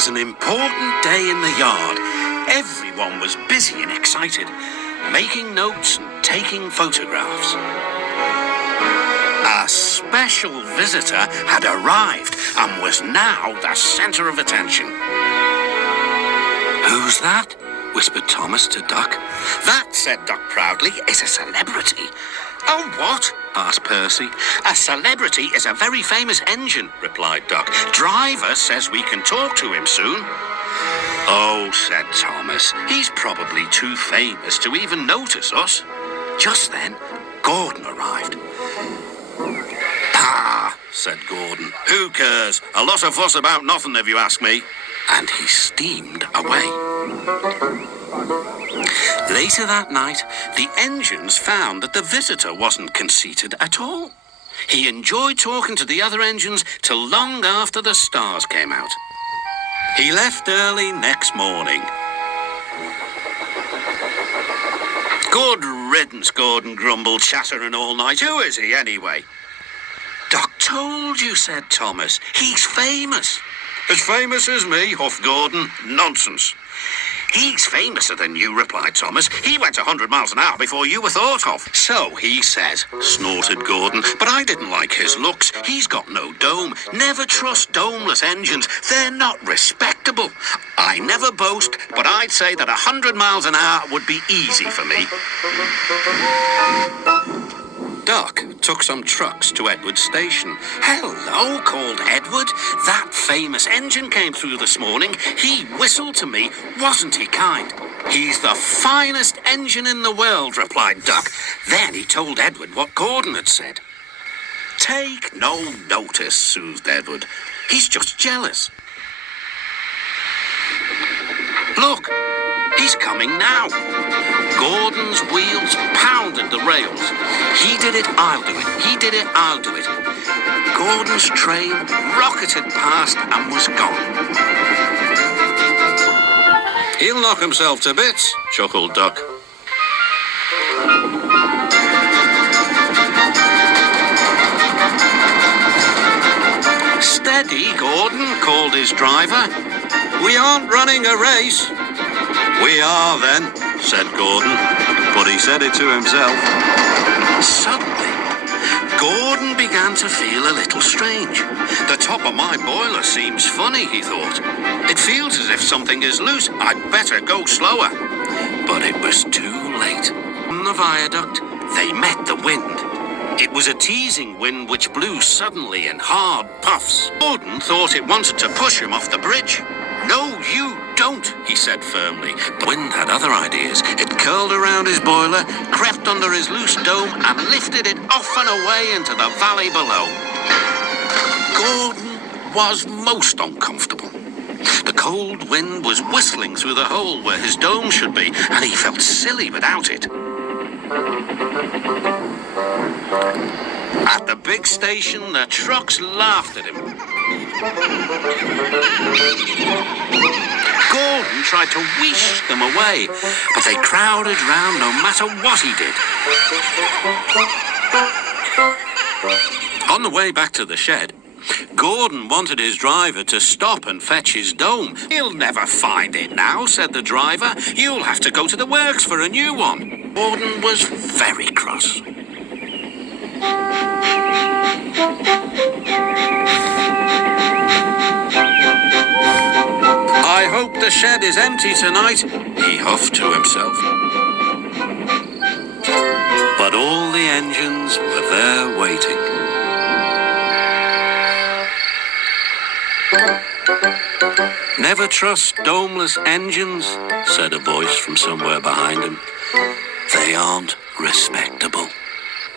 was an important day in the yard. Everyone was busy and excited, making notes and taking photographs. A special visitor had arrived and was now the centre of attention. "Who's that?" whispered Thomas to Duck. "That," said Duck proudly, "is a celebrity." "Oh, what?" asked Percy. "A celebrity is a very famous engine," replied Duck. "Driver says we can talk to him soon." "Oh," said Thomas, "he's probably too famous to even notice us." Just then, Gordon arrived. "Ah," said Gordon, "who cares? A lot of fuss about nothing, if you ask me." And he steamed away. Later that night, the engines found that the visitor wasn't conceited at all. He enjoyed talking to the other engines till long after the stars came out. He left early next morning. "Good riddance," Gordon grumbled, chattering all night. "Who is he, anyway?" "Doc told you," said Thomas. "He's famous." "As famous as me?" huffed Gordon. "Nonsense." "He's famouser than you," replied Thomas. "He went 100 miles an hour before you were thought of." "So he says," snorted Gordon. "But I didn't like his looks. He's got no dome. Never trust domeless engines. They're not respectable. I never boast, but I'd say that 100 miles an hour would be easy for me." Duck took some trucks to Edward's station. "Hello," called Edward. "That famous engine came through this morning. He whistled to me. Wasn't he kind?" "He's the finest engine in the world," replied Duck. Then he told Edward what Gordon had said. "Take no notice," soothed Edward. "He's just jealous. Look, he's coming now." Gordon's wheels pounded the rails. "He did it, I'll do it. He did it, I'll do it." Gordon's train rocketed past and was gone. "He'll knock himself to bits," chuckled Duck. "Steady, Gordon," called his driver. "We aren't running a race." "We are, then," said Gordon, but he said it to himself. Suddenly, Gordon began to feel a little strange. "The top of my boiler seems funny," he thought. "It feels as if something is loose. I'd better go slower." But it was too late. On the viaduct, they met the wind. It was a teasing wind which blew suddenly in hard puffs. Gordon thought it wanted to push him off the bridge. "No, you don't," he said firmly. The wind had other ideas. It curled around his boiler, crept under his loose dome, and lifted it off and away into the valley below. Gordon was most uncomfortable. The cold wind was whistling through the hole where his dome should be, and he felt silly without it. At the big station, the trucks laughed at him. Gordon tried to wheesh them away, but they crowded round no matter what he did. On the way back to the shed, Gordon wanted his driver to stop and fetch his dome. "He'll never find it now," said the driver. "You'll have to go to the works for a new one." Gordon was very cross. "I hope the shed is empty tonight," he huffed to himself. But all the engines were there waiting. "Never trust domeless engines," said a voice from somewhere behind him. "They aren't respectable."